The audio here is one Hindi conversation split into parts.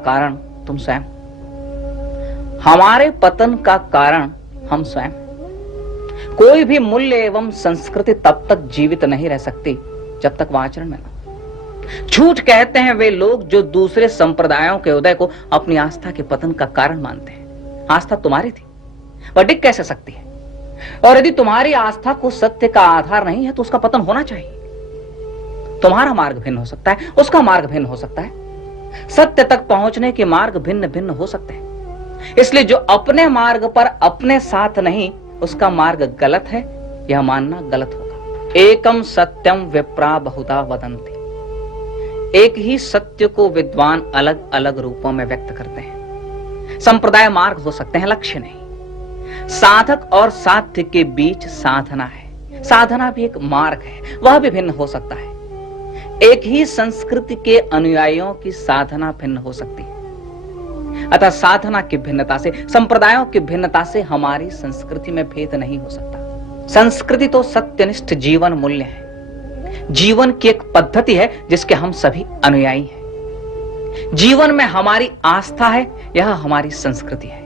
कारण तुम स्वयं, हमारे पतन का कारण हम स्वयं। कोई भी मूल्य एवं संस्कृति तब तक जीवित नहीं रह सकती जब तक वह आचरण में न। झूठ कहते हैं वे लोग जो दूसरे संप्रदायों के उदय को अपनी आस्था के पतन का कारण मानते हैं। आस्था तुम्हारी थी, वह डिग कैसे सकती है? और यदि तुम्हारी आस्था को सत्य का आधार नहीं है तो उसका पतन होना चाहिए। तुम्हारा मार्ग भिन्न हो सकता है, उसका मार्ग भिन्न हो सकता है। सत्य तक पहुंचने के मार्ग भिन्न भिन्न हो सकते हैं। इसलिए जो अपने मार्ग पर अपने साथ नहीं, उसका मार्ग गलत है, यह मानना गलत होगा। एकम सत्यम विप्रा बहुधा वदन्ति। एक ही सत्य को विद्वान अलग अलग रूपों में व्यक्त करते हैं। संप्रदाय मार्ग हो सकते हैं, लक्ष्य नहीं। साधक और साध्य के बीच साधना है। साधना भी एक मार्ग है, वह भी भिन्न हो सकता है। एक ही संस्कृति के अनुयायियों की साधना भिन्न हो सकती है। अतः साधना की भिन्नता से, संप्रदायों की भिन्नता से हमारी संस्कृति में भेद नहीं हो सकता। संस्कृति तो सत्यनिष्ठ जीवन मूल्य है, जीवन की एक पद्धति है जिसके हम सभी अनुयायी हैं। जीवन में हमारी आस्था है, यह हमारी संस्कृति है,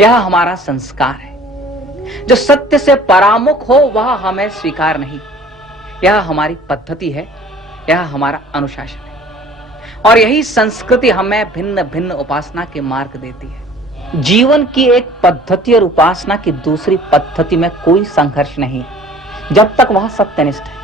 यह हमारा संस्कार है। जो सत्य से परामुख हो वह हमें स्वीकार नहीं, यह हमारी पद्धति है, यह हमारा अनुशासन है। और यही संस्कृति हमें भिन्न भिन्न उपासना के मार्ग देती है। जीवन की एक पद्धति और उपासना की दूसरी पद्धति में कोई संघर्ष नहीं जब तक वह सत्यनिष्ठ है।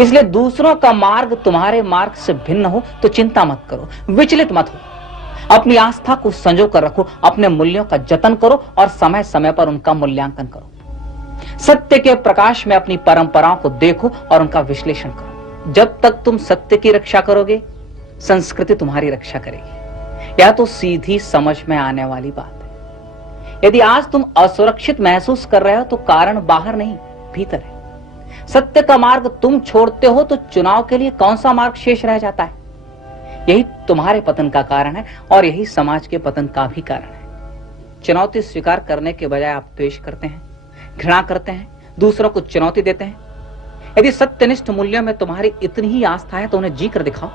इसलिए दूसरों का मार्ग तुम्हारे मार्ग से भिन्न हो तो चिंता मत करो, विचलित मत हो। अपनी आस्था को संजो कर रखो, अपने मूल्यों का जतन करो और समय समय पर उनका मूल्यांकन करो। सत्य के प्रकाश में अपनी परंपराओं को देखो और उनका विश्लेषण करो। जब तक तुम सत्य की रक्षा करोगे, संस्कृति तुम्हारी रक्षा करेगी। यह तो सीधी समझ में आने वाली बात है। यदि आज तुम असुरक्षित महसूस कर रहे हो तो कारण बाहर नहीं, भीतर है। सत्य का मार्ग तुम छोड़ते हो तो चुनाव के लिए कौन सा मार्ग शेष रह जाता है? यही तुम्हारे पतन का कारण है और यही समाज के पतन का भी कारण है। चुनौती स्वीकार करने के बजाय आप द्वेष करते हैं, घृणा करते हैं, दूसरों को चुनौती देते हैं। यदि सत्यनिष्ठ मूल्यों में तुम्हारी इतनी ही आस्था है तो उन्हें जी कर दिखाओ।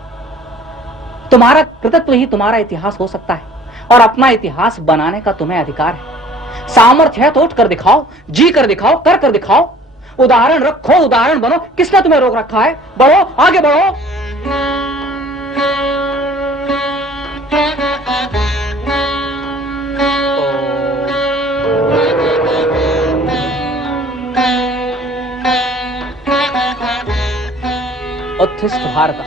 तुम्हारा कृतित्व ही तुम्हारा इतिहास हो सकता है और अपना इतिहास बनाने का तुम्हें अधिकार है। सामर्थ्य है तो उठ कर दिखाओ, जी कर दिखाओ, कर कर दिखाओ। उदाहरण रखो, उदाहरण बनो। किसने तुम्हें रोक रखा है? बढ़ो, आगे बढ़ो। उत्थिष्ठ भारत।